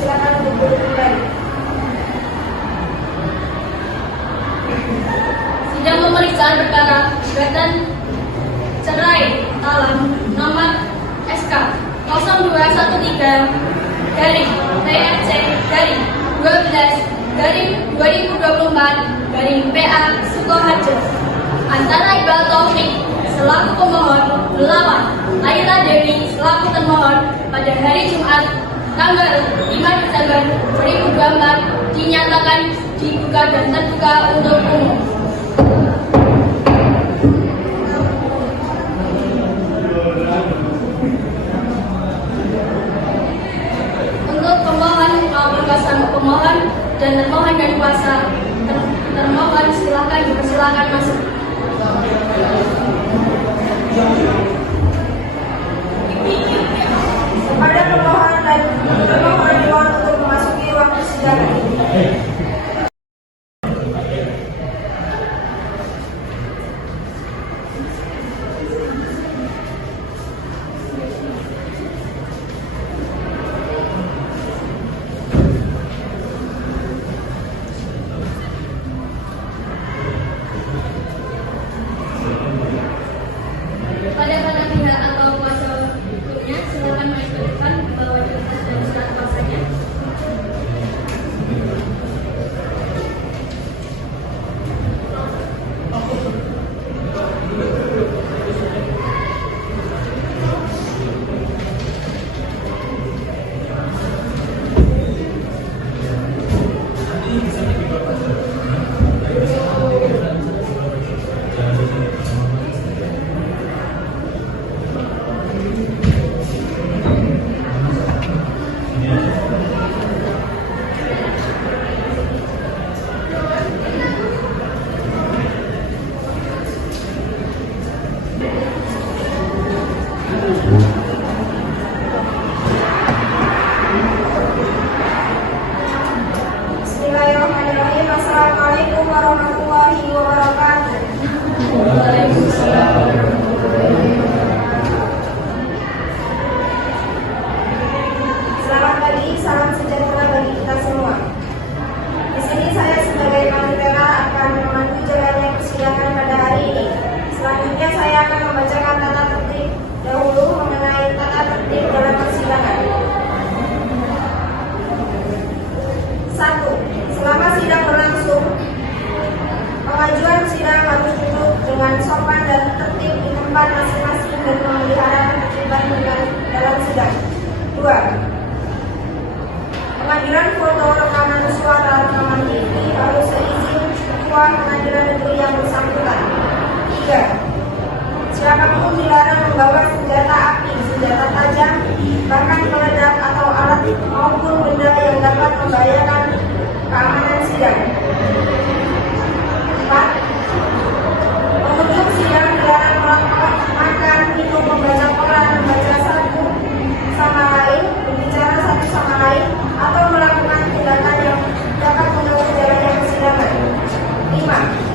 Silakan untuk duduk kembali. Sidang pemeriksaan perkara gugatan cerai alam nomor SK 0213 garing TFC garing 12/2024 garing PA Sukoharjo antara Iqbal Taufik selaku pemohon melawan Laila Dewi selaku termohon pada hari Jumat tanggal 5 Desember 2024 dinyatakan dibuka dan terbuka untuk umum. Untuk pemohon maupun kuasa pemohon dan termohon dan kuasa termohon silakan dipersilakan masuk. Kepada pemohon dan termohon dimohon untuk memasuki ruang persidangan. Pada para pihak atau kuasa hukumnya silakan maju ke depan membawa berkas dan surat kuasanya. Bismillahirrahmanirrahim. Assalamualaikum warahmatullahi wabarakatuh. Selamat pagi, salam sejahtera bagi kita semua. Di sini saya sebagai panitera akan memandu jalannya persidangan pada hari ini. Selanjutnya saya akan membacakan tata tertib dahulu mengenai tata tertib dalam persidangan. 1. Selama sidang berlangsung, pengajuan sidang harus duduk dengan sopan dan tertib di tempat masing-masing dan memelihara ketertiban dalam sidang. 2. Pengadilan foto, rekaman suara, rekaman TV harus seizin ketua pengadilan negeri yang bersangkutan. 3. Siapapun dilarang membawa senjata api, senjata tajam, bahkan peledak atau alat maupun benda yang dapat membahayakan keamanan sidang. 4. Pengunjung sidang dilarang melakukan makan, minum, membaca koran, membaca satu sama lain, berbicara satu sama lain, atau melakukan tindakan yang dapat mengganggu jalannya persidangan. 5.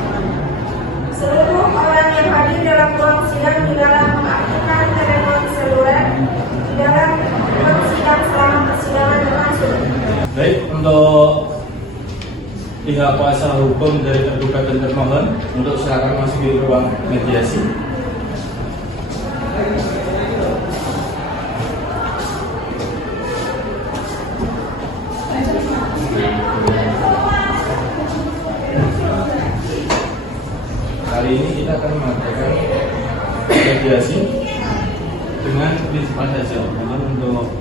Seluruh orang yang hadir dalam ruang sidang dilarang mengaktifkan telepon seluler di dalam ruang sidang selama persidangan berlangsung. Baik, untuk pihak kuasa hukum dari tergugat dan termohon untuk silakan masuk di ruang mediasi. Kali ini kita akan mengadakan mediasi dengan prinsipal saja, namun untuk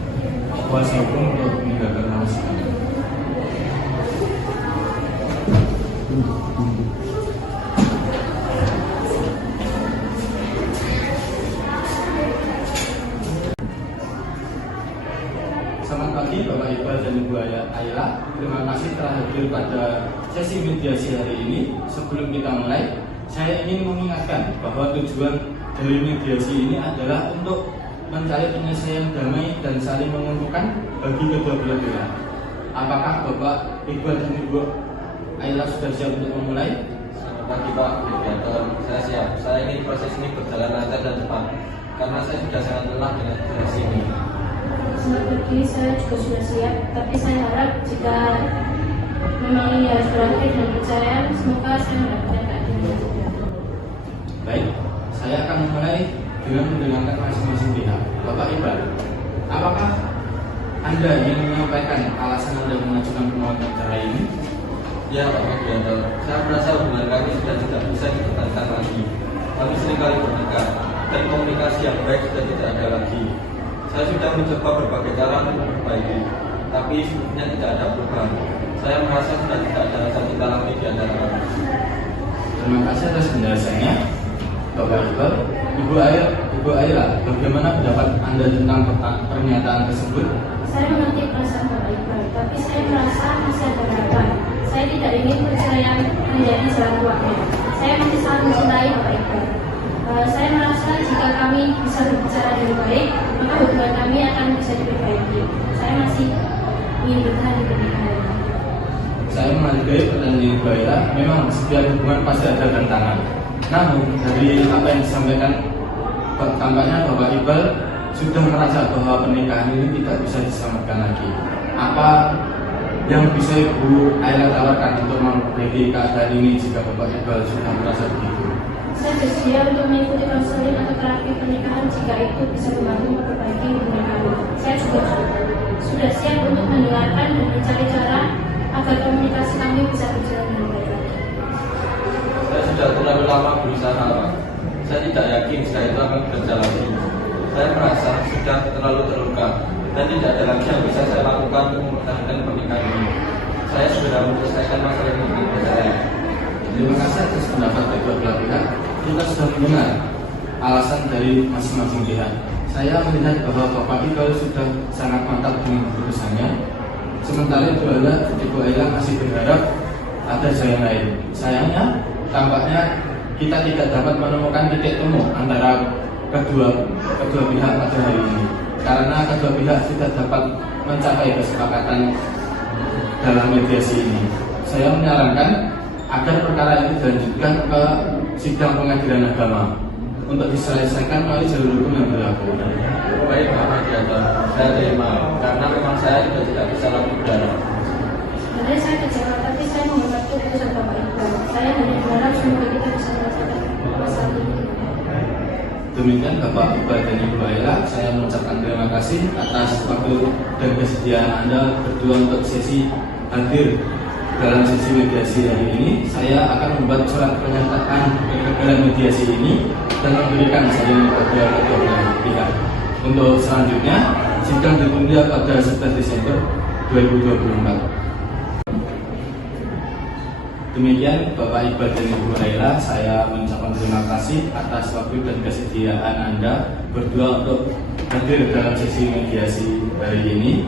kuasa hukum untuk meninggalkan masuk. Selamat pagi Bapak Iqbal dan Ibu Ayla. Terima kasih telah hadir pada sesi mediasi hari ini. Sebelum kita mulai, saya ingin mengingatkan bahwa tujuan dari mediasi ini adalah untuk mencari penyelesaian damai dan saling menguntungkan bagi kedua belah pihak. Apakah Bapak Iqbal dan Ibu Ayla sudah siap untuk memulai? Selamat pagi Pak Mediator, saya siap. Saya ingin proses ini berjalan lancar dan cepat karena saya sudah sangat lelah dengan durasi ini. sempat pergi, saya juga sudah siap. Tapi saya harap jika memang ini harus berakhir dan percaya, semoga saya mendapatkan keadilan. Baik, saya akan memulai dengan mendengarkan masing-masing pihak. Bapak Iqbal, apakah Anda ingin menyampaikan alasan Anda mengajukan permohonan cerai ini? Ya, Pak Mediator, saya merasa hubungan kami sudah tidak bisa dipertahankan lagi. Kami seringkali bertengkar dan komunikasi yang baik sudah tidak ada lagi. Saya sudah mencoba berbagai cara untuk memperbaiki, tapi sepertinya tidak ada perubahan. Saya merasa sudah tidak ada rasa cinta lagi di antara kami. Terima kasih atas penjelasannya, Bapak Iqbal. Ibu Aira, bagaimana pendapat Anda tentang pernyataan tersebut? Saya mengerti perasaan Bapak Iqbal, tapi saya merasa masih ada harapan. Saya tidak ingin perceraian menjadi jalan keluarnya. Saya masih sangat mencintai Bapak Iqbal. Saya merasa jika kami bisa berbicara dengan baik, maka hubungan kami akan bisa diperbaiki. Saya masih ingin bertahan di pernikahan. Saya menghargai pertanyaan Ibu Aira. Memang setiap hubungan pasti ada tantangan. Namun dari apa yang disampaikan, tampaknya Bapak Iqbal sudah merasa bahwa pernikahan ini tidak bisa diselamatkan lagi. Apa yang bisa Ibu Aira tawarkan untuk memperbaiki keadaan ini jika Bapak Iqbal sudah merasa begitu? Saya bersedia untuk mengikuti konseling atau terapi pernikahan jika itu bisa membantu memperbaiki hubungan kami. Saya juga sudah siap untuk mendengarkan dan mencari cara agar komunikasi kami bisa berjalan dengan baik. Saya sudah terlalu lama berusaha, Pak. Saya tidak yakin setelah itu akan bekerja lagi. Saya merasa sudah terlalu terluka dan tidak ada lagi yang bisa saya lakukan untuk mempertahankan pernikahan ini. Saya sudah menyelesaikan masalah ini dengan saya. Terima kasih atas pendapat kedua belah pihak. Kita sudah mendengar alasan dari masing-masing pihak. Saya melihat bahwa Bapak Iqbal sudah sangat mantap dengan keputusannya. Sementara Ibu Aira masih berharap ada jalan lain. Sayangnya, tampaknya kita tidak dapat menemukan titik temu antara kedua pihak pada hari ini. Karena kedua pihak tidak dapat mencapai kesepakatan dalam mediasi ini. Saya menyarankan agar perkara ini dilanjutkan ke sidang pengadilan agama untuk diselesaikan melalui jalur hukum yang berlaku. Baik, Pak Mediator, saya terima karena memang saya sudah tidak bisa lagi berharap. Sebenarnya saya kecewa, tapi saya menghormati keputusan Bapak Iqbal. Saya hanya berharap semoga kita bisa menyelesaikan masalah ini. Demikian Bapak Iqbal dan Ibu Aira, saya mengucapkan terima kasih atas waktu dan kesediaan Anda berdua untuk sesi hadir dalam sesi mediasi hari ini. Saya akan membuat surat pernyataan kegagalan mediasi ini dan memberikan jaminan kepada kedua belah pihak. Untuk selanjutnya, sidang ditunda pada 11 Desember 2024. Demikian Bapak Iqbal dan Ibu Aira, saya mengucapkan terima kasih atas waktu dan kesediaan Anda berdua untuk hadir dalam sesi mediasi hari ini.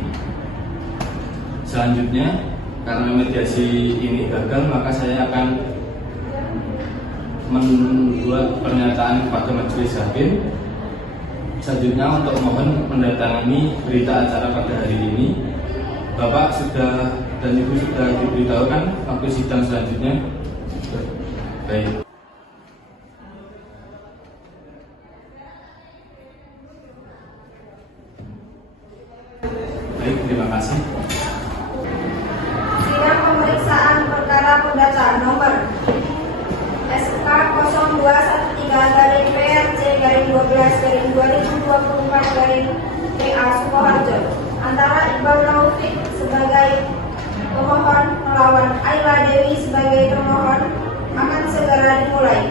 Selanjutnya, karena mediasi ini gagal, maka saya akan membuat pernyataan kepada majelis hakim. Selanjutnya untuk mohon mendatangani berita acara pada hari ini. Bapak sudah dan Ibu sudah diberitahukan waktu sidang selanjutnya. Baik. Baik, terima kasih. Sidang pemeriksaan perkara perdata nomor SK 0213-PRC-12-2024-PA Sukoharjo antara Iqbal Taufik sebagai pemohon melawan Aira Dewi sebagai termohon akan segera dimulai.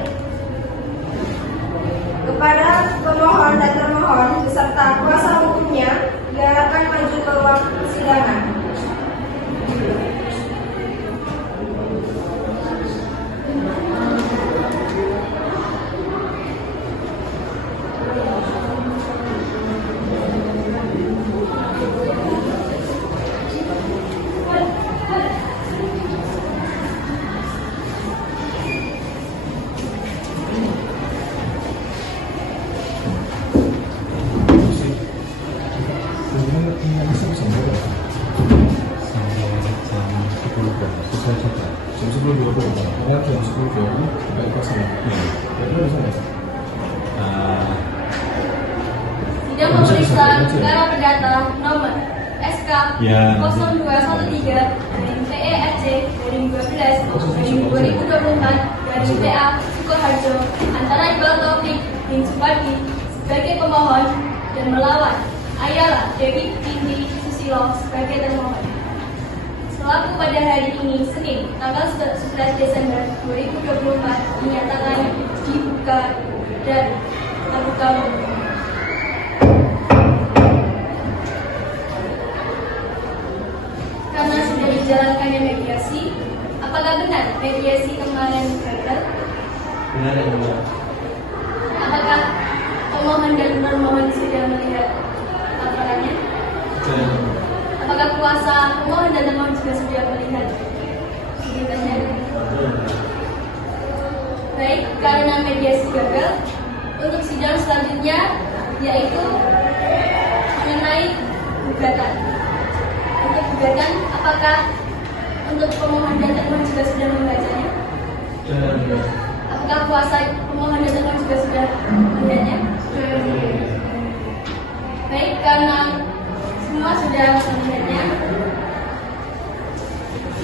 Kepada pemohon dan termohon beserta kuasa hukumnya diharapkan maju ke ruang persidangan. Sidang memeriksa perkara perdata nomor SK Ya. 0213-PERC-12-2024 dari PA Sukoharjo antara Iqbal Taufik bin Supardi sebagai pemohon dan melawan Ayala Dewi Indi Susilo sebagai termohon. Selaku pada hari ini, Senin, tanggal 11 Desember 2024, dinyatakan dibuka dan terbuka umum. Karena sudah dijalankannya mediasi, apakah benar mediasi kemarin gagal? Benar ya mulia. Apakah pemohon dan termohon sudah melihat laporannya? Sudah ya mulia. Apakah kuasa pemohon dan termohon juga sudah melihat videonya? Baik, karena mediasi gagal, untuk sidang selanjutnya yaitu mengenai gugatan. Untuk gugatan, apakah untuk pemohon dan termohon juga sudah membacanya? Sudah ya mulia. Apakah kuasa pemohon dan termohon juga sudah melihatnya? Baik, karena semua sudah melihatnya,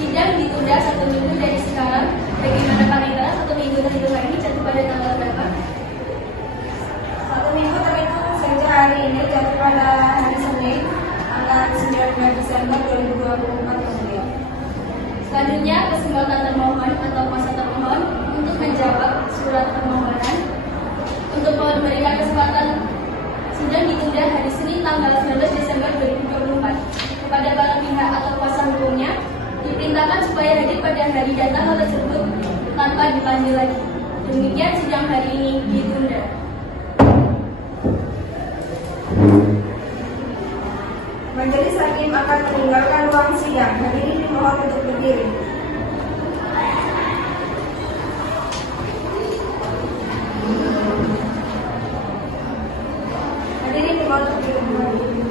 sidang ditunda 1 minggu dari sekarang. Bagaimana panitera 1 minggu terhitung hari ini jatuh pada tanggal berapa? 1 minggu terhitung sejak hari ini jatuh pada hari Senin, tanggal 19 Desember 2024 kemudian. Selanjutnya, kesempatan termohon atau kuasa termohon untuk menjawab surat permohonan. Untuk memberikan kesempatan, sidang ditunda hari Senin tanggal 19 Desember 2024. Kepada para pihak atau kuasa hukumnya, diperintahkan supaya hadir pada hari dan tanggal tersebut tanpa dipanggil lagi. Demikian sidang hari ini ditunda. Majelis hakim akan meninggalkan ruang sidang. Hadirin dimohon untuk berdiri. Hadirin dimohon untuk berdiri.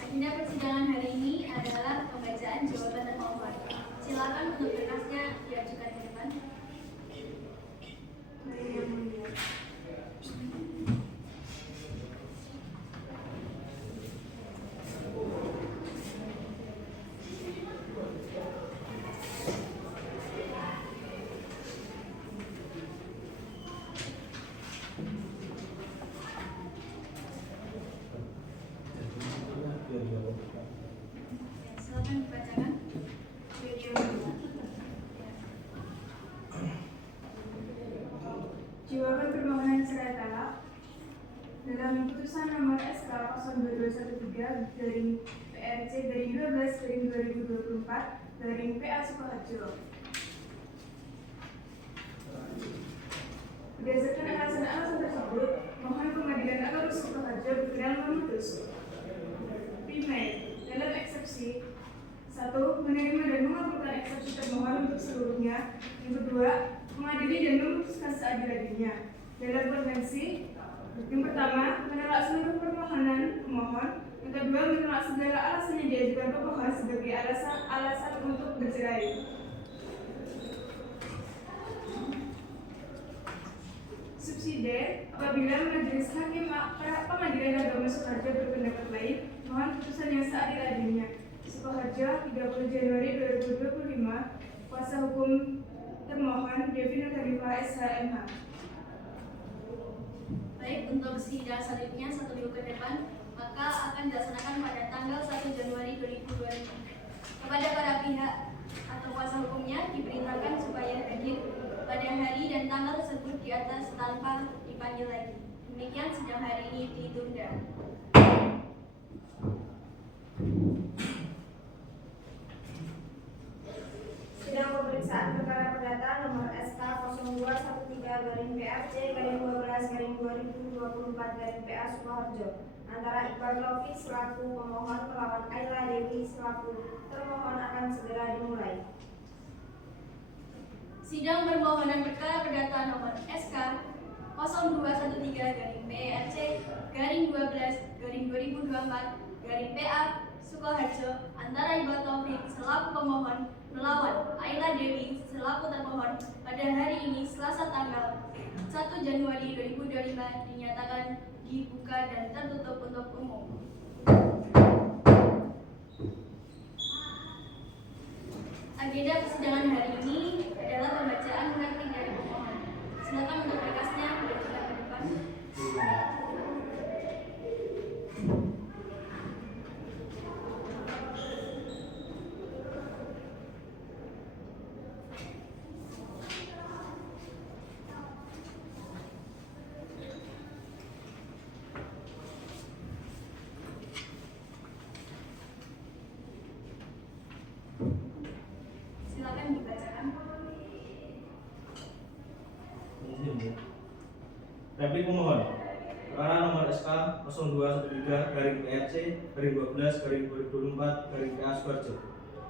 Agenda persidangan hari ini adalah pembacaan jawaban termohon. Silakan untuk berkasnya diajukan ke depan. Silakan dibacakan. Jawaban permohonan cerai talak dalam putusan nomor SK 02213 garing PRC garing 12 garing 2024 garing PA Sukoharjo. Berdasarkan alasan-alasan tersebut, mohon pengadilan agama Sukoharjo berkenan memutus. Primer, dalam eksepsi 1. Menerima dan mengabulkan eksepsi termohon untuk seluruhnya. Yang kedua, mengadili dan memutuskan seadil-adilnya. Dalam konvensi, yang pertama, menolak seluruh permohonan pemohon. Yang kedua, menolak segala alasan yang diajukan pemohon sebagai alasan untuk bercerai. Subsidi, apabila majelis hakim pengadilan agama Sukoharjo berpendapat lain, mohon putusan yang seadil-adilnya. Sukoharjo, 30 Januari 2025, kuasa hukum termohon Devi Nur Khalifah SHMH. Baik, untuk sidang selanjutnya 1 minggu ke depan, maka akan dilaksanakan pada tanggal 1 Januari 2025. Kepada para pihak atau kuasa hukumnya diperintahkan supaya hadir pada hari dan tanggal tersebut di atas tanpa dipanggil lagi. Demikian sidang hari ini ditunda. Sidang pemeriksaan perkara perdata nomor SK 0213-12-2024 PA Sukoharjo antara Iqbal Taufik selaku pemohon melawan Ayla Dewi selaku termohon akan segera dimulai. Sidang permohonan perkara perdata nomor SK 0213-PERC-12-2024 PA Sukoharjo antara Iqbal Taufik selaku pemohon melawan Ayla Dewi selaku termohon pada hari ini Selasa tanggal 1 Januari 2025 dinyatakan dibuka dan tertutup untuk umum. Agenda persidangan hari ini adalah pembacaan replik dari pemohon. Silakan untuk berkasnya diajukan ke depan. Silakan dibacakan. Replik pemohon. Perkara nomor SK 0213/PRC/12/2024/PA Sukoharjo.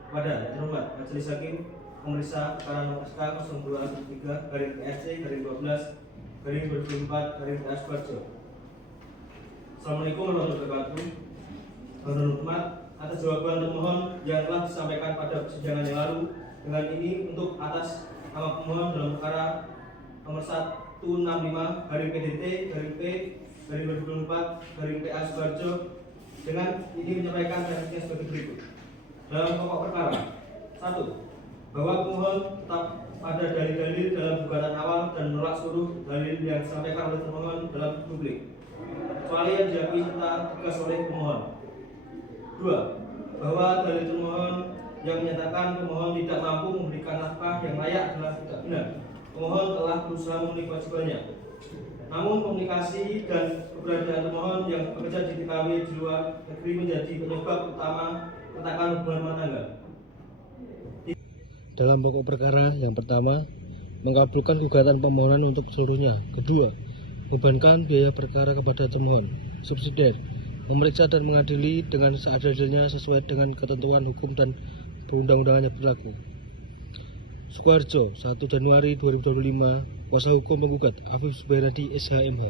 Kepada yang terhormat Majelis Hakim memeriksa perkara nomor SK 0213/PRC/12/2024/PA Sukoharjo. Assalamualaikum warahmatullahi wabarakatuh. Yang terhormat, atas jawaban termohon yang telah disampaikan pada persidangan yang lalu, dengan ini untuk atas nama pemohon dalam perkara nomor 165-PDT-P-2024-PA Sukoharjo, dengan ini menyampaikan redaksinya sebagai berikut. Dalam pokok perkara 1. Bahwa pemohon tetap pada dalil-dalil dalam gugatan awal dan menolak seluruh dalil yang disampaikan oleh termohon dalam publik, kecuali yang diakui serta tegas oleh pemohon. 2. Bahwa dalil termohon yang menyatakan pemohon tidak mampu memberikan nafkah yang layak adalah tidak benar. Pemohon telah berusaha memenuhi kewajibannya. Namun komunikasi dan keberadaan termohon yang bekerja di TKW di luar negeri menjadi penyebab utama retakan hubungan rumah tangga. Dalam pokok perkara yang pertama, mengabulkan gugatan permohonan untuk seluruhnya. Kedua, membebankan biaya perkara kepada termohon. Subsidiar, memeriksa dan mengadili dengan seadil-adilnya sesuai dengan ketentuan hukum dan perundang-undangan yang berlaku. Sukoharjo, 1 Januari 2025, kuasa hukum penggugat Afif Subairadi SHMH.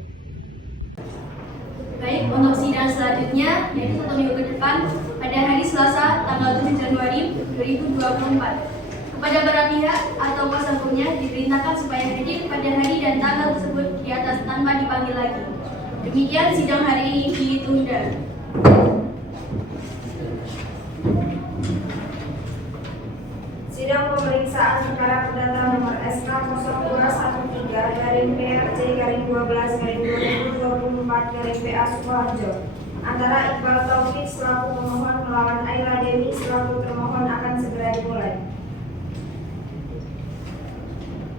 Baik, untuk sidang selanjutnya yaitu 1 minggu ke depan pada hari Selasa tanggal 7 Januari 2024. Kepada para pihak atau kuasa hukumnya diperintahkan supaya hadir pada hari dan tanggal tersebut di atas tanpa dipanggil lagi. Demikian sidang hari ini ditunda. Sidang pemeriksaan perkara perdata nomor SK 0213/PRC/12/2024/PA Sukoharjo antara Iqbal Taufik selaku pemohon melawan Ayla Dewi selaku termohon akan segera dimulai.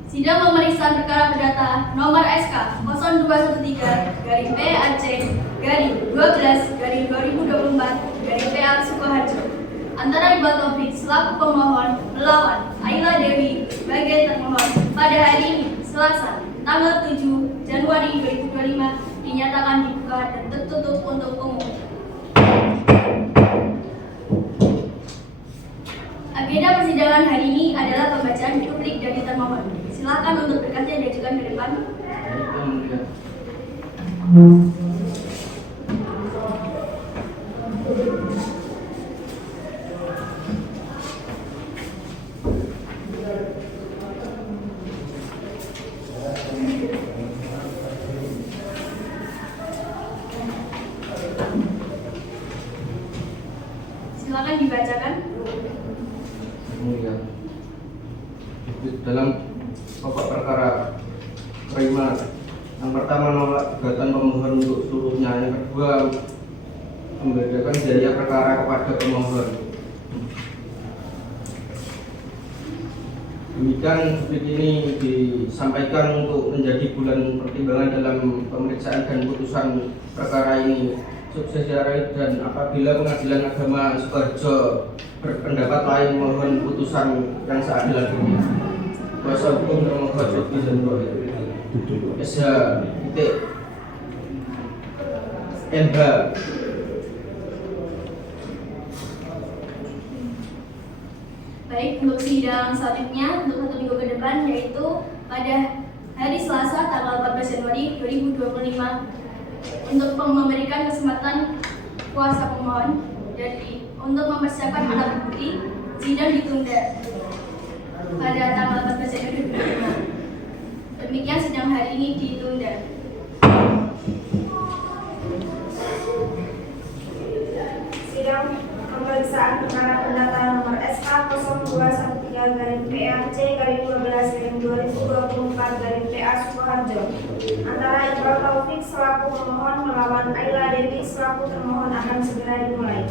Sidang pemeriksaan perkara perdata nomor SK 0213/PAC/12/2024/PA Sukoharjo antara Iqbal Taufik selaku pemohon melawan Ayla Dewi sebagai termohon pada hari ini Selasa tanggal 7 Januari 2025 dinyatakan dibuka dan tertutup untuk umum. Agenda persidangan hari ini adalah pembacaan publik dari termohon. Silakan untuk berkasnya diajukan ke depan. Silakan dibacakan. Dalam pokok perkara prima, yang pertama menolak gugatan pemohon untuk seluruhnya, yang kedua membedakan biaya perkara kepada pemohon. Demikian publik ini disampaikan untuk menjadi bulan pertimbangan dalam pemeriksaan dan putusan perkara ini. Subsidiar dan apabila Pengadilan Agama Sukoharjo berpendapat lain mohon putusan yang seadil-adilnya. Kuasa hukum termohon Sofi Zandro SH.MH. Baik, untuk sidang selanjutnya untuk 1 minggu ke depan yaitu pada hari Selasa tanggal 14 Januari 2025 untuk memberikan kesempatan kuasa pemohon untuk mempersiapkan alat bukti, sidang ditunda. pada tanggal 14 Januari 2005. Demikian sidang hari ini ditunda. Sidang pemeriksaan perkara perdata nomor SK 0213-PAC-12-2024 Sukoharjo antara Iqbal Taufik selaku pemohon melawan Ayla Dewi selaku termohon akan segera dimulai.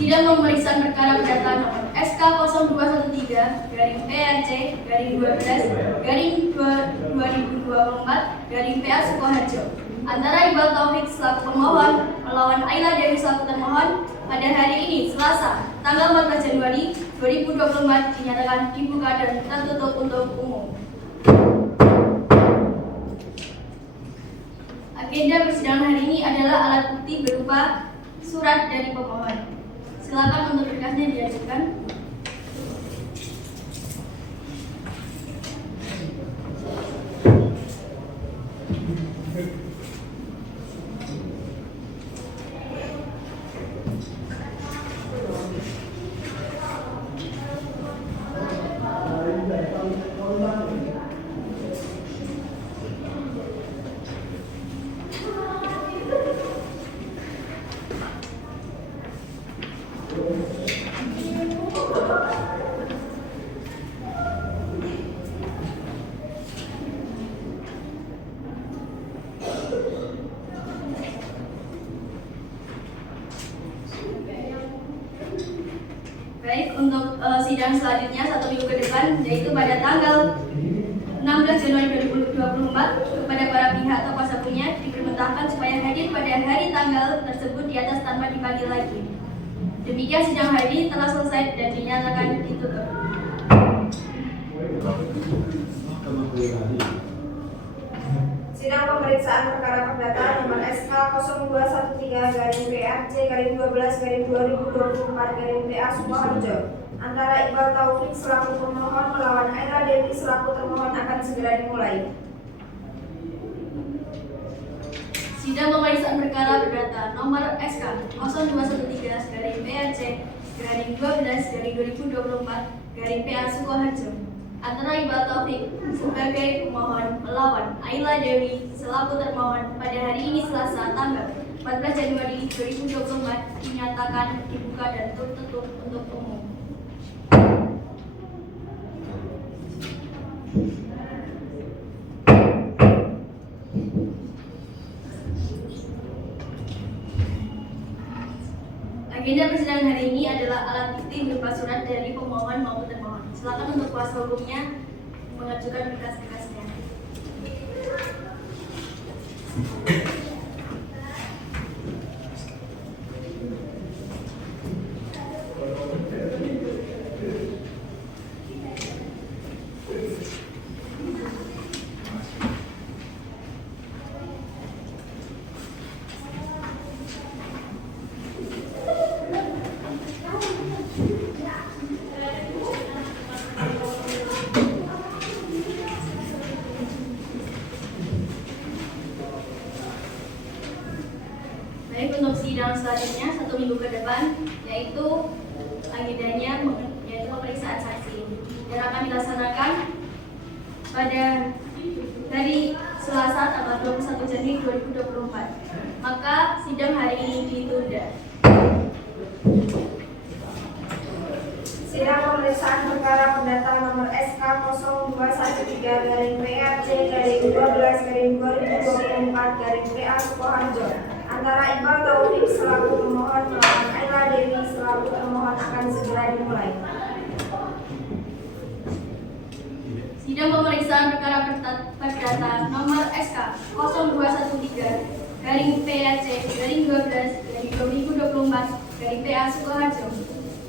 Sidang pemeriksaan perkara perdata nomor SK 0213-PAC-12-2024 PA Sukoharjo antara Iqbal Taufik selaku pemohon melawan Ayla Dewi selaku termohon pada hari ini Selasa tanggal 14 Januari 2024 dinyatakan dibuka dan tertutup untuk umum. Agenda persidangan hari ini adalah alat bukti berupa surat dari pemohon. Silakan untuk berkasnya diajukan. Baik, untuk sidang selanjutnya 1 minggu ke depan, yaitu pada tanggal 16 Januari 2024, kepada para pihak atau kuasa punya diperintahkan supaya hadir pada hari tanggal tersebut di atas tanpa dipanggil lagi. Demikian sidang hari ini telah selesai dan dinyatakan ditutup. Sidang pemeriksaan perkara perdata nomor SK 0213-PAC-12-2024 Sukoharjo antara Iqbal Taufik selaku pemohon melawan Ayla Dewi selaku termohon akan segera dimulai. Sidang pemeriksaan perkara perdata nomor SK 0213-PAC-12-2024 PA Sukoharjo antara Iqbal Taufik sebagai pemohon melawan Ayla Dewi selaku termohon pada hari ini Selasa tanggal 14 Januari 2024 dinyatakan dibuka dan tertutup untuk umum. Agenda persidangan hari ini adalah alat bukti berupa surat dari pemohon maupun termohon. Silakan untuk kuasa hukumnya mengajukan berkas-berkasnya. Baik, untuk sidang selanjutnya 1 minggu ke depan, yaitu agendanya yaitu pemeriksaan saksi dan akan dilaksanakan pada hari Selasa tanggal 21 Januari 2024. Maka sidang hari ini ditunda. Sidang pemeriksaan perkara perdata nomor SK 0213-PAC-12-2024 PA Sukoharjo antara Iqbal Taufik selaku pemohon melawan Ayla Dewi selaku termohon akan segera dimulai. Sidang pemeriksaan perkara perdata nomor SK 0213-PAC-12-2024 PA Sukoharjo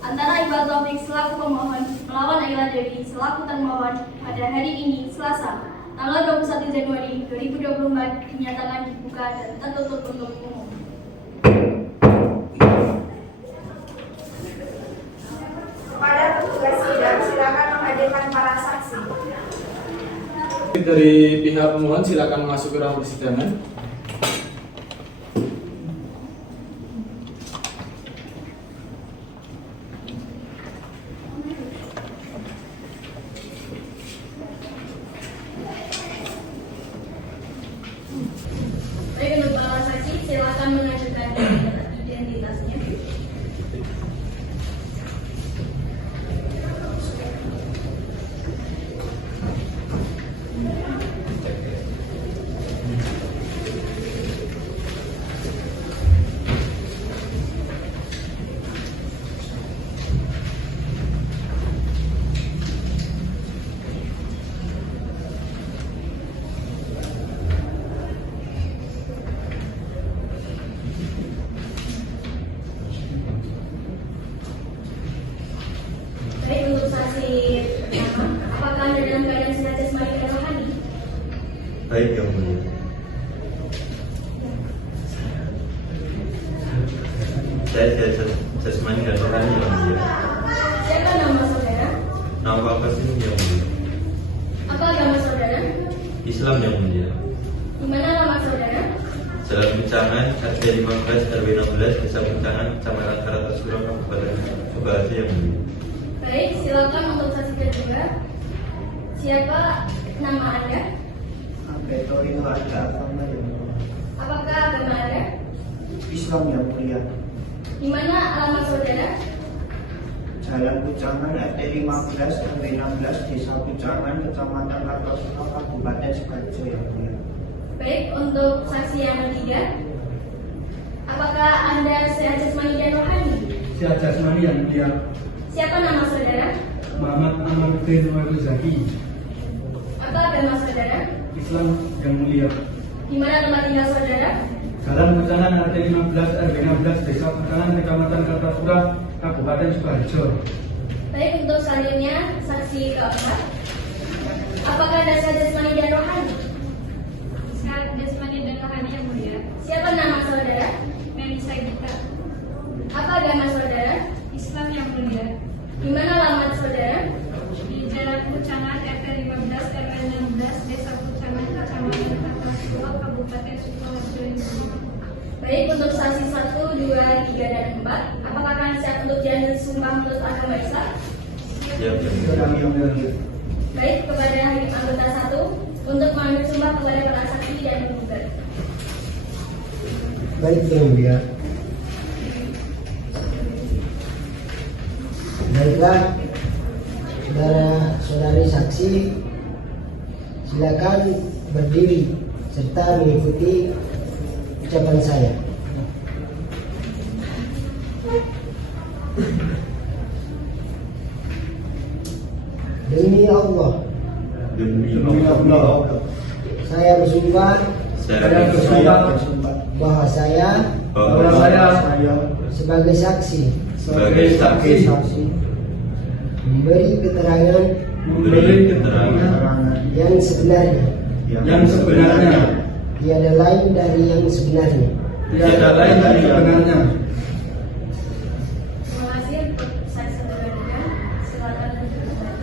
antara Iqbal Taufik selaku pemohon melawan Ayla Dewi selaku termohon pada hari ini Selasa tanggal 21 Januari 2024 dinyatakan dibuka dan tertutup untuk umum. Kepada petugas sidang silakan menghadirkan para saksi. Dari pihak pemohon silakan masuk ke ruang persidangan. silakan mengajukan identitasnya. Baik, untuk saksi pertama, apakah Anda dalam keadaan sehat jasmani dan rohani? Baik yang mulia. Saya sehat jasmani dan rohani yang mulia. Siapa nama saudara? Nama Qasim yang mulia. Apa agama saudara? Islam yang mulia. Di mana alamat saudara? Jalan Bencangan, RT 15 RW 16 Desa Bencangan, Kecamatan Kartasura, Kabupaten Sukoharjo yang mulia. Baik, silakan untuk saksi kedua. Siapa nama Anda? Betorino ada agama yang mulia. Apakah agama Anda? Islam yang mulia. Di mana alamat saudara? Jalan Pucangan RT 15 RW 16 Desa Pucangan Kecamatan Kartasura Kabupaten Sukoharjo yang mulia. Baik, untuk saksi yang ketiga, apakah Anda sehat jasmani dan rohani? Sehat jasmani yang mulia. Siapa nama saudara? Muhammad Amanuddin Zaki. Apa agama saudara? Islam yang mulia. Di mana tempat tinggal saudara? Jalan Pucangan RT 15 RW 16 Desa Pucangan Kecamatan Kartasura Kabupaten Sukoharjo. Baik, untuk selanjutnya saksi keempat, apakah Anda sehat jasmani dan rohani? Sehat jasmani dan rohani yang mulia. Siapa nama saudara? Melisa Gita. Apa agama saudara? Islam yang mulia. Di mana alamat saudara? Di Jalan Pucangan RT 15 RW 16 Desa Pucangan Kecamatan Kartasura Kabupaten Sukoharjo yang mulia. Baik, untuk saksi 1, 2, 3, dan 4, apakah akan siap untuk diambil sumpah menurut agama Islam? Siap yang mulia. Islam yang mulia. Baik, kepada hakim anggota 1 untuk mengambil sumpah kepada para saksi dan penggugat. Baik yang mulia. Baiklah, saudara-saudari saksi, silakan berdiri serta mengikuti ucapan saya. Demi Allah, Demi Allah, saya bersumpah bahwa saya sebagai saksi sebagai saksi memberi keterangan yang sebenarnya tiada lain dari yang sebenarnya. Terima kasih untuk saksi saudara. Silakan lanjutkan.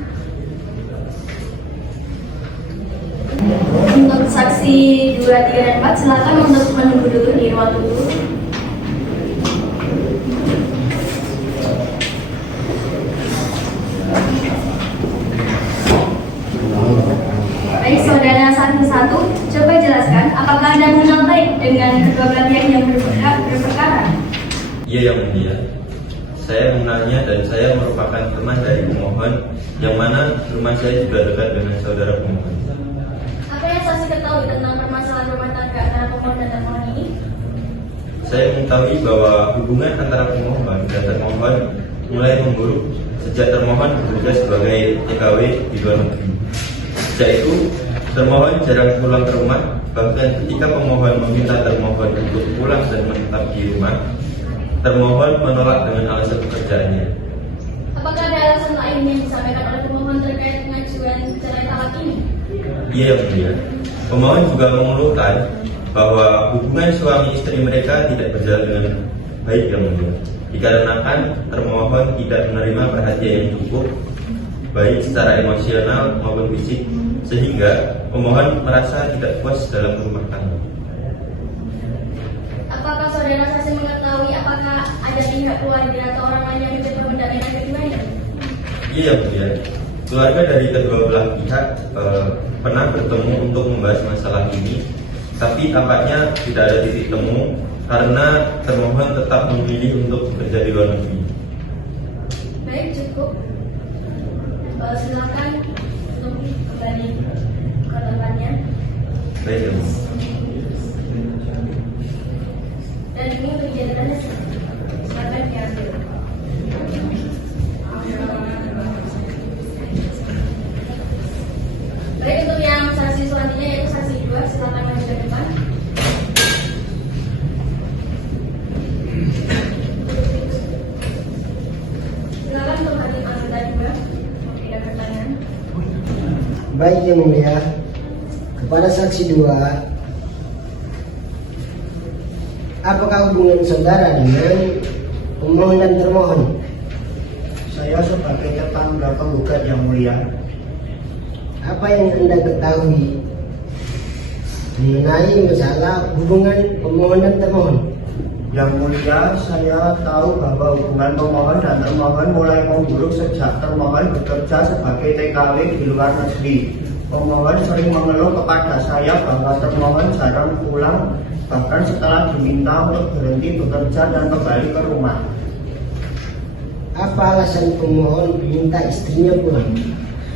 Untuk saksi 2, 3, dan 4, silakan untuk menunggu dulu di ruang tunggu. Baik, saudara saksi 1, coba jelaskan apakah Anda mengenal baik dengan kedua belah pihak yang berperkara? Iya yang mulia. Saya mengenalnya dan saya merupakan teman dari pemohon, yang mana rumah saya juga dekat dengan saudara pemohon. Apa yang saksi ketahui tentang permasalahan rumah tangga antara pemohon dan termohon ini? Saya mengetahui bahwa hubungan antara pemohon dan termohon mulai memburuk sejak termohon bekerja sebagai TKW di luar negeri. Sejak itu, termohon jarang pulang ke rumah, bahkan ketika pemohon meminta termohon untuk pulang dan menetap di rumah, termohon menolak dengan alasan pekerjaannya. Apakah ada alasan lain yang disampaikan oleh pemohon terkait pengajuan cerai talak ini? Iya yang mulia. Pemohon juga mengeluhkan bahwa hubungan suami istri mereka tidak berjalan dengan baik yang mulia, dikarenakan termohon tidak menerima perhatian yang cukup baik secara emosional maupun fisik, sehingga pemohon merasa tidak puas dalam rumah tangga. Apakah saudara saksi mengetahui apakah ada pihak keluarga atau orang lain yang menjadi pemberdayaan keduanya? Iya yang mulia. Keluarga dari kedua belah pihak pernah bertemu untuk membahas masalah ini, tapi tampaknya tidak ada titik temu karena termohon tetap memilih untuk bekerja di luar negeri. Baik, cukup. Silakan untuk kembali ke tempatnya. Baik, ya, Bu. Dan ini untuk ijazahnya silakan diambil. Baik, untuk yang saksi selanjutnya yaitu saksi 2, silakan maju ke depan. Silakan untuk hakim anggota 2 memberikan pertanyaan. Baik yang mulia, kepada saksi 2, apakah hubungan saudara dengan pemohon dan termohon? Saya sebagai tetangga penggugat yang mulia. Apa yang Anda ketahui mengenai masalah hubungan pemohon dan termohon? Yang mulia, saya tahu bahwa hubungan pemohon dan termohon mulai memburuk sejak termohon bekerja sebagai TKW di luar negeri. Pemohon sering mengeluh kepada saya bahwa termohon jarang pulang, bahkan setelah diminta untuk berhenti bekerja dan kembali ke rumah. Apa alasan pemohon meminta istrinya pulang?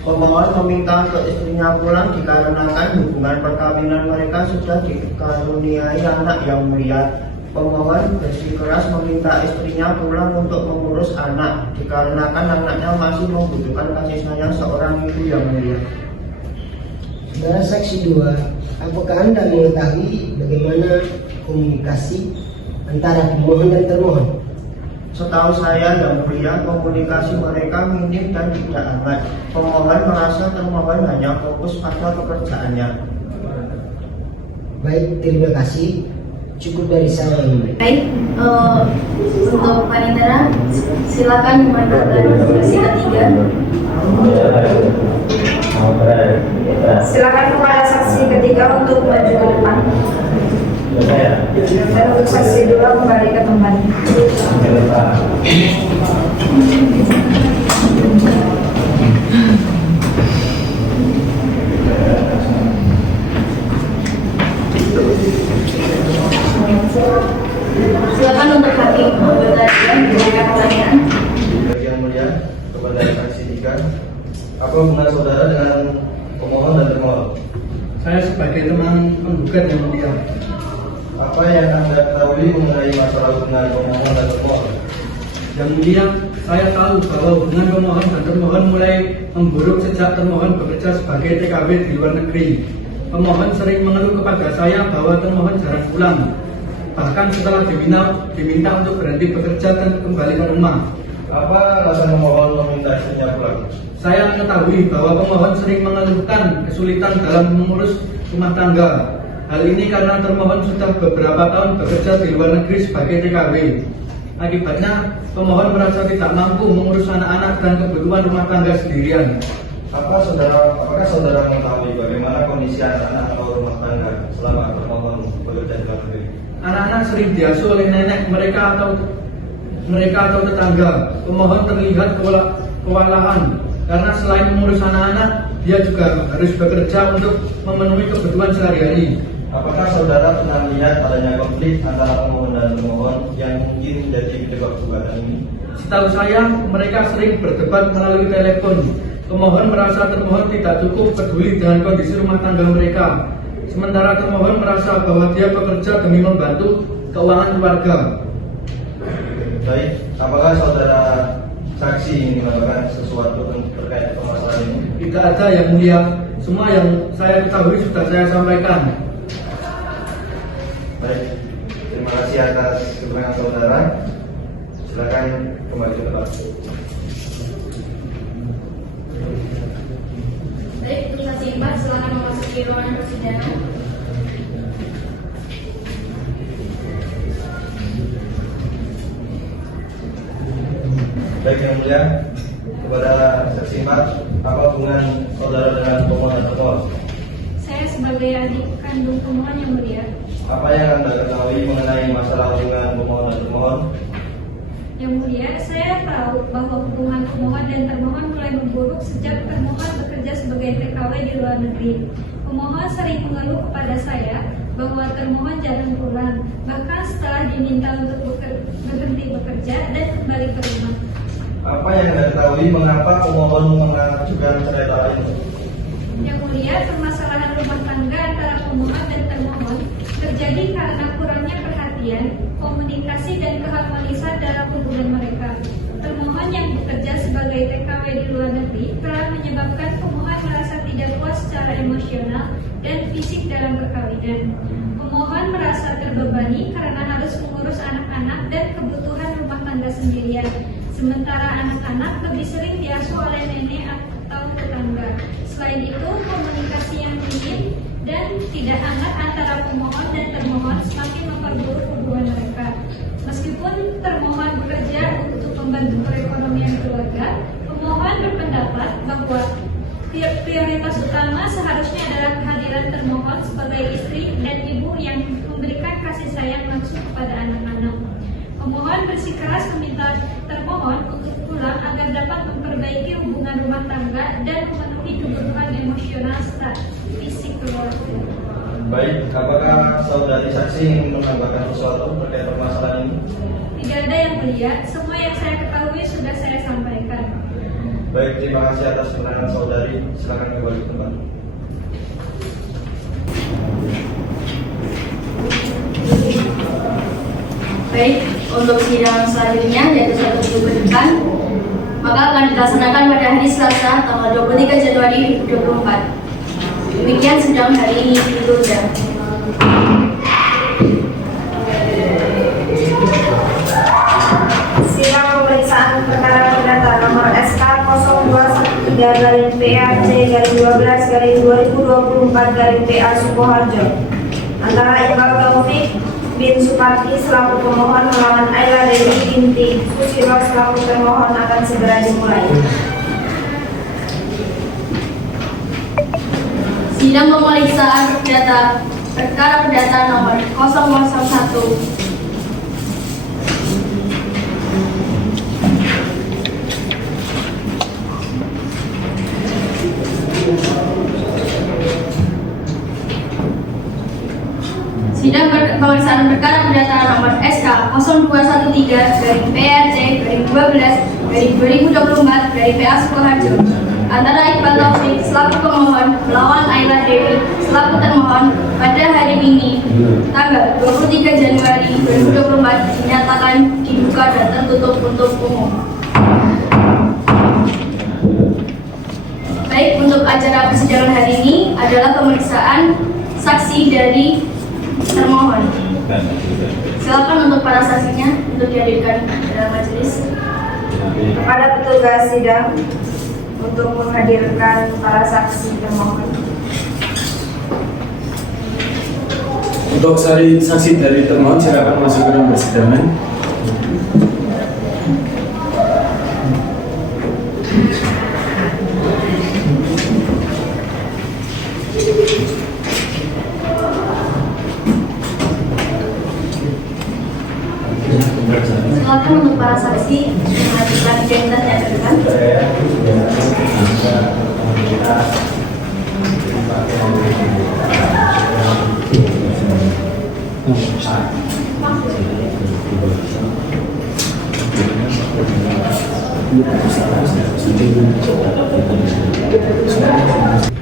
Pemohon meminta untuk istrinya pulang dikarenakan hubungan perkawinan mereka sudah dikaruniai anak yang mulia. Pemohon bersikeras meminta istrinya pulang untuk mengurus anak dikarenakan anaknya masih membutuhkan kasih sayang seorang ibu yang mulia. Saudara saksi 2, apakah Anda mengetahui bagaimana komunikasi antara pemohon dan termohon? Setahu saya yang mulia, komunikasi mereka minim dan tidak hangat. Pemohon merasa termohon hanya fokus pada pekerjaannya. Baik, terima kasih. Cukup dari saya yang mulia. Baik, untuk panitera silakan memanggilkan saksi ketiga. Silakan kepada saksi ketiga untuk maju ke depan. Dan untuk saksi 2 kembali ke tempatnya. Silakan untuk hakim anggota 2 memberikan pertanyaan. Bagi yang mulia, kepada saksi 3, apa hubungan saudara dengan pemohon dan termohon? Saya sebagai teman penggugat yang mulia. Apa yang Anda ketahui mengenai masalah hubungan pemohon dan termohon? Yang mulia, saya tahu bahwa hubungan pemohon dan termohon mulai memburuk sejak termohon bekerja sebagai TKW di luar negeri. Pemohon sering mengeluh kepada saya bahwa termohon jarang pulang, bahkan setelah diminta untuk berhenti bekerja dan kembali ke rumah. Apa alasan pemohon meminta istrinya pulang? Saya mengetahui bahwa pemohon sering mengeluhkan kesulitan dalam mengurus rumah tangga. Hal ini karena termohon sudah beberapa tahun bekerja di luar negeri sebagai TKW. Akibatnya, pemohon merasa tidak mampu mengurus anak-anak dan kebutuhan rumah tangga sendirian. Apakah saudara mengetahui bagaimana kondisi anak-anak atau rumah tangga selama termohon bekerja di luar negeri? Anak-anak sering diasuh oleh nenek mereka atau tetangga. Pemohon terlihat kewalahan karena selain mengurus anak-anak, dia juga harus bekerja untuk memenuhi kebutuhan sehari-hari. Apakah saudara pernah melihat adanya konflik antara pemohon dan termohon yang mungkin menjadi penyebab gugatan ini? Setahu saya, mereka sering berdebat melalui telepon. Pemohon merasa termohon tidak cukup peduli dengan kondisi rumah tangga mereka. Sementara termohon merasa bahwa dia bekerja demi membantu keuangan keluarga. Baik, apakah saudara saksi ingin melakukan sesuatu terkait permasalahan ini? Tidak ada yang mulia. Semua yang saya ketahui sudah saya sampaikan. Baik, terima kasih atas keterangan saudara. Silakan kembali ke tempat. Baik, untuk saksi 4 silakan memasuki ruangan persidangan. Baik yang mulia, kepada saksi 4, apa hubungan saudara dengan pemohon dan termohon? Saya sebagai adik kandung pemohon yang mulia. Apa yang Anda ketahui mengenai masalah hubungan pemohon dan termohon? Yang mulia, saya tahu bahwa hubungan pemohon dan termohon mulai memburuk sejak termohon bekerja sebagai TKW di luar negeri. Pemohon sering mengeluh kepada saya bahwa termohon jarang pulang, bahkan setelah diminta untuk berhenti bekerja dan kembali ke rumah. Apa yang Anda ketahui mengapa pemohon mengajukan cerai talak ini? Yang mulia, permasalahan rumah tangga antara pemohon dan termohon terjadi karena kurangnya perhatian, komunikasi, dan keharmonisan dalam hubungan mereka. Termohon yang bekerja sebagai TKW di luar negeri telah menyebabkan pemohon merasa tidak puas secara emosional dan fisik dalam perkawinan. Pemohon merasa terbebani karena harus mengurus anak-anak dan kebutuhan rumah tangga sendirian, sementara anak-anak lebih sering diasuh oleh nenek atau tetangga. Selain itu, komunikasi yang minim dan tidak hangat antara pemohon dan termohon semakin memperburuk hubungan mereka. Meskipun termohon bekerja untuk membantu perekonomian keluarga, pemohon berpendapat bahwa prioritas utama seharusnya adalah kehadiran termohon sebagai istri dan ibu yang memberikan kasih sayang langsung kepada anak-anak. Pemohon bersikeras meminta termohon untuk pulang agar dapat memperbaiki hubungan rumah tangga dan memenuhi kebutuhan emosional serta fisik keluarga. Baik, apakah saudari saksi ingin menambahkan sesuatu terkait permasalahan ini? Tidak ada yang mulia, semua yang saya ketahui sudah saya sampaikan. Baik, terima kasih atas keterangan saudari. Silakan kembali ke tempat. Baik, untuk sidang selanjutnya yaitu 1 minggu ke depan, maka akan dilaksanakan pada hari Selasa tanggal 23 Januari 2024. Demikian sidang hari ini ditunda. Sidang pemeriksaan perkara perdata nomor SK 0213-PAC-12-2024 PA Sukoharjo antara Iqbal Taufik bin Supati selaku pemohon melawan Ayla Dewi binti Susilo selaku termohon akan segera dimulai. Sidang pemeriksaan perkara perdata nomor 001. Sidang pemeriksaan perkara perdata nomor SK 0213-PRC-12-2024 dari PA Sukoharjo antara Iqbal Taufik selaku pemohon melawan Ayla Dewi selaku termohon pada hari ini tanggal 23 Januari 2024 dinyatakan dibuka dan tertutup untuk umum. Baik, untuk acara persidangan hari ini adalah pemeriksaan saksi dari termohon. Silakan untuk para saksinya untuk dihadirkan dalam majelis. Kepada petugas sidang untuk menghadirkan para saksi termohon. Untuk saksi dari termohon silakan masuk ke dalam persidangan. Silakan untuk para saksi mengajukan identitasnya ke depan.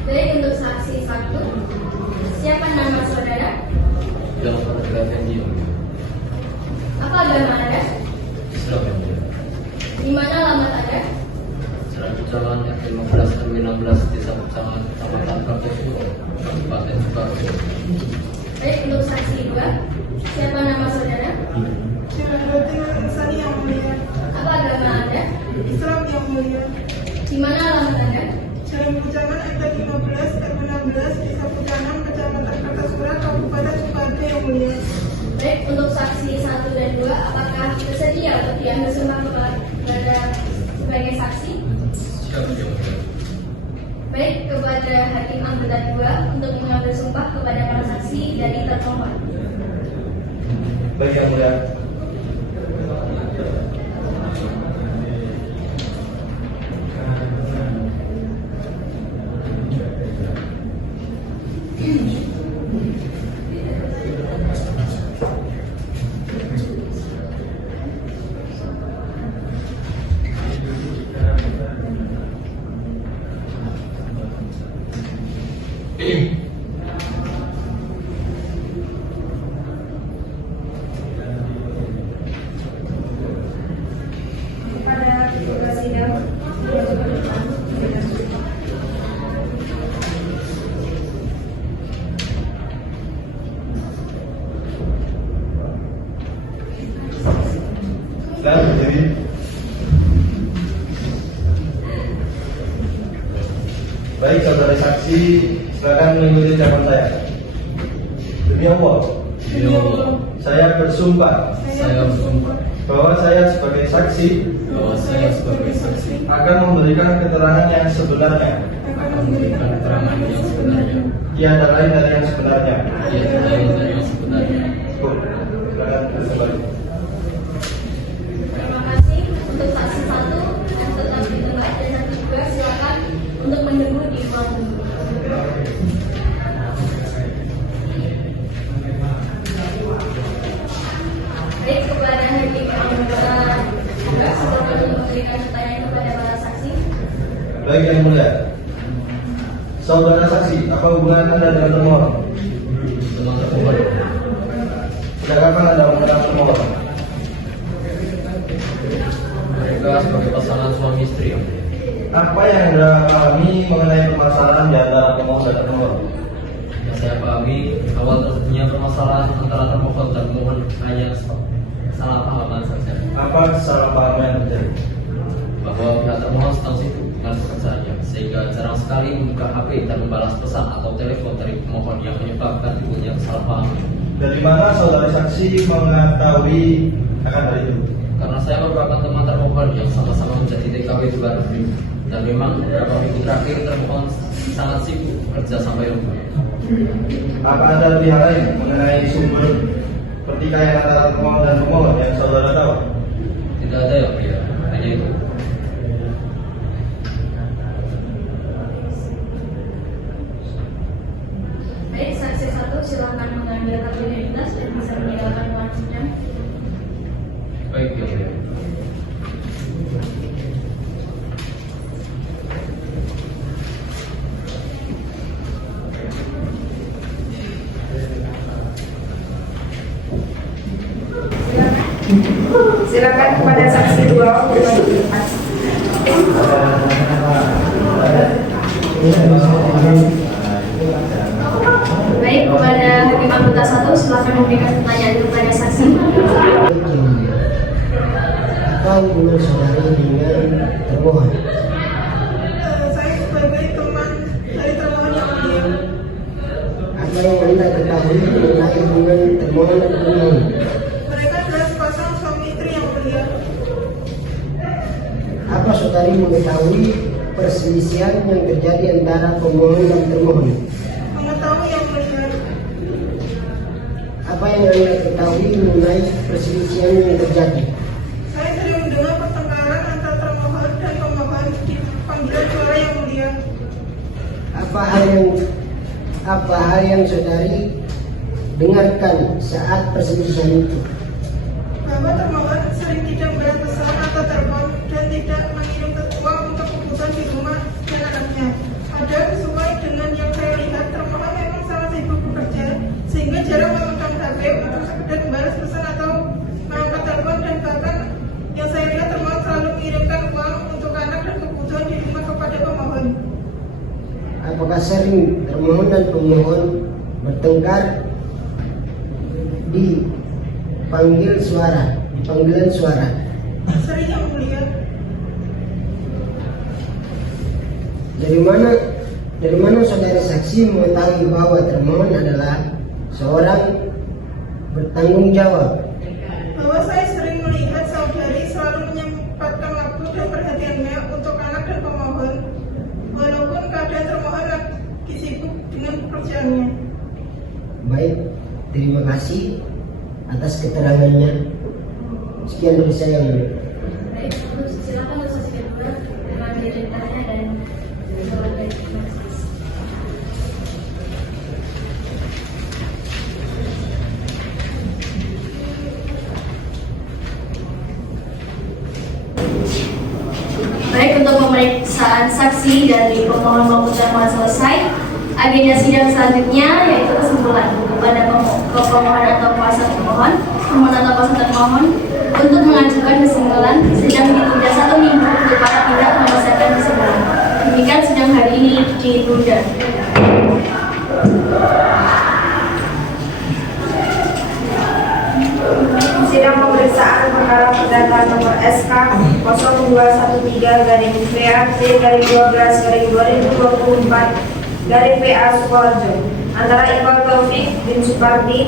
Baik, untuk saksi 1, siapa nama saudara? Apa agama Anda? Di mana alamat Anda? Jalan RT 15 RW 16 Desa Pecahan, Kecamatan Kartosuko, Kabupaten Sukoharjo. Baik, untuk saksi 2, siapa nama saudara? Yang mulia, Apa agama Anda? Islam yang mulia, Di mana alamat Anda? Jalan Pujangan RT 15 RW 16 Desa Pujangan, Kecamatan Kartasura, Kabupaten Sukoharjo yang mulia. Baik, untuk saksi 1 dan 2, apakah bersedia untuk diambil sumpah kepada sebagai saksi? Baik, kepada Hakim Anggota 2 untuk mengambil sumpah kepada para saksi dari termohon. Baik, yang mulia. Silakan berdiri. Baik, saudara saksi, silakan mengikuti ucapan saya. Demi Allah, saya bersumpah bahwa saya sebagai saksi akan memberikan keterangan yang sebenarnya. Tiada lain dari yang sebenarnya. Cukup. Silakan kembali. Terima kasih untuk saksi 1 yang tetap di tempat dan saksi 2 silakan untuk menunggu di ruang tunggu. Baik, kepada hakim anggota silakan memberikan pertanyaan kepada para saksi. Baik, yang mulia. Saudara saksi, apa hubungan Anda dengan termohon? Sejak kapan Anda mengenal termohon? Mereka sebagai pasangan suami istri. Apa yang Anda pahami mengenai permasalahan di antara pemohon dan termohon? Yang saya pahami, awal terjadinya permasalahan antara termohon dan pemohon hanya salah pahaman saja. Apa kesalahpahaman yang terjadi? Bahwa pihak termohon sedang sibuk dengan pekerjaannya, sehingga jarang sekali membuka HP dan membalas pesan atau telepon dari pemohon yang menyebabkan timbulnya kesalahpahaman. Dari mana saudara saksi mengetahui akan hal itu? Karena saya beberapa teman termohon yang sama-sama menjadi TKW di luar negeri, dan memang beberapa minggu terakhir termohon sangat sibuk bekerja sampai rumah. Apa ada lebih hal lain mengenai sumber pertikaian antara termohon dan pemohon yang saudara tahu? Tidak ada ya pria, hanya itu. Baik, saksi 1 silakan mengambil kartu identitas dan bisa meninggalkan ruang sidang. Baik ya pria. Silakan kepada saksi 2 untuk menunjukkan. Baik, kepada hakim anggota 1 silakan memberikan pertanyaan kepada saksi. Apa hubungan saudari dengan termohon? Saya sebagai teman dari termohon yang mulia. Apa yang Anda ketahui mengenai hubungan termohon dan pemohon? Mereka adalah sepasang suami istri yang mulia. Apa saudari mengetahui perselisihan yang terjadi antara pemohon dan termohon? Mengetahui yang mulia. Apa yang Anda ketahui mengenai perselisihan yang terjadi? Saya sering mendengar pertengkaran antara termohon dan pemohon di panggilan suara yang mulia. Apa hal yang saudari dengarkan saat perselisihan itu? Bahwa termohon sering tidak membalas pesan atau telepon dan tidak mengirim uang untuk kebutuhan di rumah dan anaknya. Padahal sesuai dengan yang saya lihat, termohon memang sangat sibuk bekerja sehingga jarang memegang HP untuk sekedar membalas pesan atau mengangkat telepon, dan bahkan yang saya lihat termohon selalu mengirimkan uang untuk anak dan kebutuhan di rumah kepada pemohon. Apakah sering termohon dan pemohon bertengkar di panggilan suara? Sering yang mulia. Dari mana saudara saksi mengetahui bahwa termohon adalah seorang bertanggung jawab? Bahwa saya sering melihat saudari selalu menyempatkan waktu dan perhatiannya untuk anak dan pemohon, walaupun keadaan termohon lagi sibuk dengan pekerjaannya. Baik, terima kasih atas keterangannya. Sekian dari saya. Baik, silakan untuk saksi kedua mengambil identitasnya dan menjalankan proses. Baik, untuk pemeriksaan saksi dari pemohon maupun termohon selesai. Agenda sidang selanjutnya yaitu kesimpulan kepada pemohon atau kuasa pemohon, pemohon atau kuasa termohon untuk mengajukan kesimpulan sidang ditunda 1 minggu untuk para pihak menyelesaikan kesimpulan. Demikian sidang hari ini ditunda. Sidang pemeriksaan perkara perdata SK 0213/PAC/12/2024 Sukoharjo antara Iqbal Taufik bin Supardi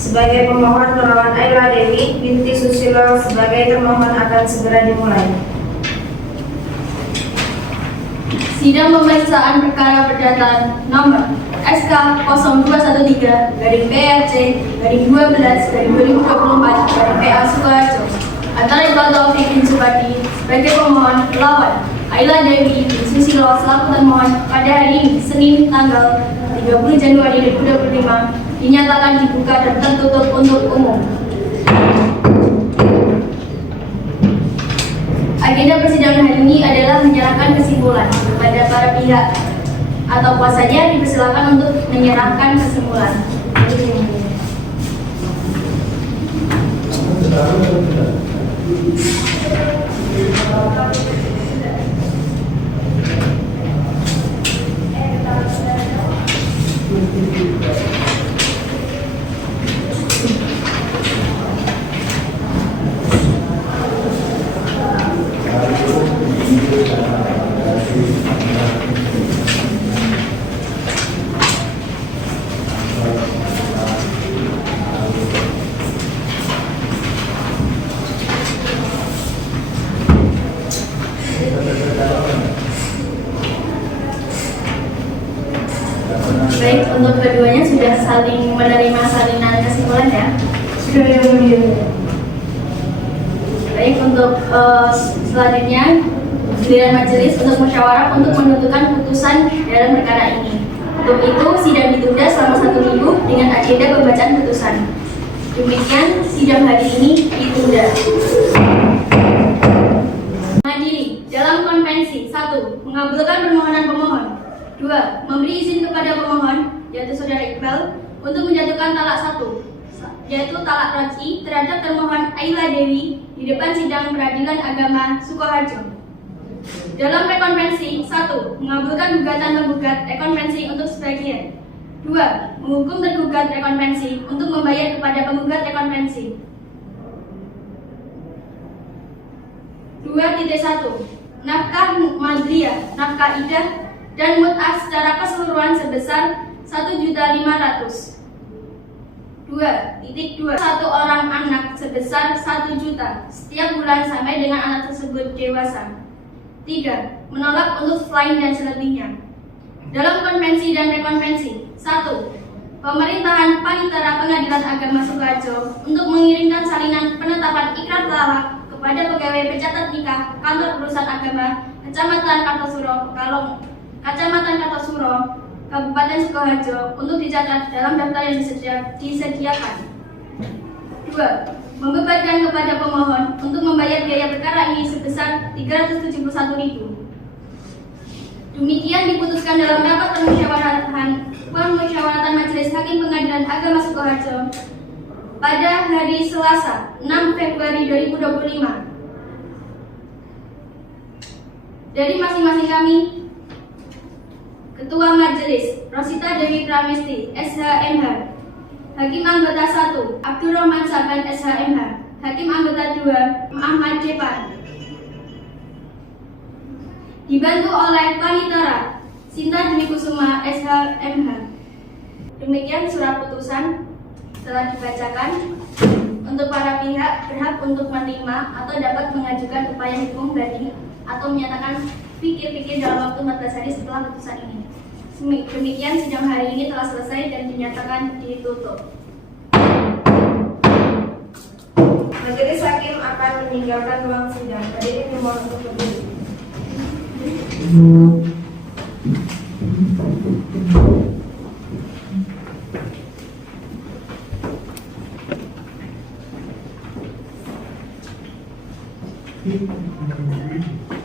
sebagai pemohon, melawan Ayla Dewi binti Susilo sebagai termohon akan segera dimulai. Sidang pemeriksaan perkara perdata nomor SK 0213/PRC/12/2024 Sukoharjo antara Iqbal Taufik bin Supardi sebagai pemohon, melawan Ayla Dewi bin Susilo selaku termohon pada hari ini Senin tanggal 30 Januari 2025 dinyatakan dibuka dan tertutup untuk umum. Agenda persidangan hari ini adalah menyerahkan kesimpulan kepada para pihak atau kuasanya dipersilakan untuk menyerahkan kesimpulan. Baik, untuk keduanya sudah saling menerima salinan kesimpulan ya? Sudah yang mulia. Baik, untuk selanjutnya giliran majelis untuk musyawarah untuk menentukan putusan dalam perkara ini. Untuk itu sidang ditunda selama 1 minggu dengan agenda pembacaan putusan. Demikian sidang hari ini ditunda. Mengadili dalam konvensi 1. Mengabulkan permohonan pemohon. 2. Memberi izin kepada pemohon, yaitu saudara Iqbal, untuk menjatuhkan talak 1, yaitu talak raj'i terhadap termohon Ayla Dewi di depan sidang Peradilan Agama Sukoharjo. Dalam rekonvensi 1. Mengabulkan gugatan penggugat rekonvensi untuk sebagian. 2. Menghukum tergugat rekonvensi untuk membayar kepada penggugat rekonvensi. 2.1. Nafkah madriyah, nafkah idah dan mut'ah secara keseluruhan sebesar 1.500.000. 2.2. Satu orang anak sebesar 1 juta setiap bulan sampai dengan anak tersebut dewasa. 3. Menolak untuk lain dan selebihnya. Dalam konvensi dan rekonvensi 1. Pemerintahan Panitera Pengadilan Agama Sukoharjo untuk mengirimkan salinan penetapan ikrar talak kepada pegawai pencatat nikah kantor urusan agama Kecamatan Kartosuro, Pekalong, Kecamatan Kartosuro, Kabupaten Sukoharjo untuk dicatat dalam daftar yang disediakan. 2. Membebankan kepada pemohon untuk membayar biaya perkara ini sebesar 371.000. Demikian diputuskan dalam rapat permusyawaratan Majelis Hakim Pengadilan Agama Sukoharjo pada hari Selasa 6 Februari 2025. Dari masing-masing kami, Ketua Majelis Rosita Dewi Pramesti, SHMH, Hakim Anggota 1 Abdurrahman Saban, SHMH, Hakim Anggota 2 Ahmad Depan, dibantu oleh Panitera Sinta Dwi Kusuma, SHMH. Demikian surat putusan telah dibacakan. Untuk para pihak berhak untuk menerima atau dapat mengajukan upaya hukum banding atau menyatakan pikir-pikir dalam waktu 14 hari setelah putusan ini. Demikian sidang hari ini telah selesai dan dinyatakan ditutup. Majelis Hakim akan meninggalkan ruang sidang. Hadirin dimohon untuk berdiri. Thank you.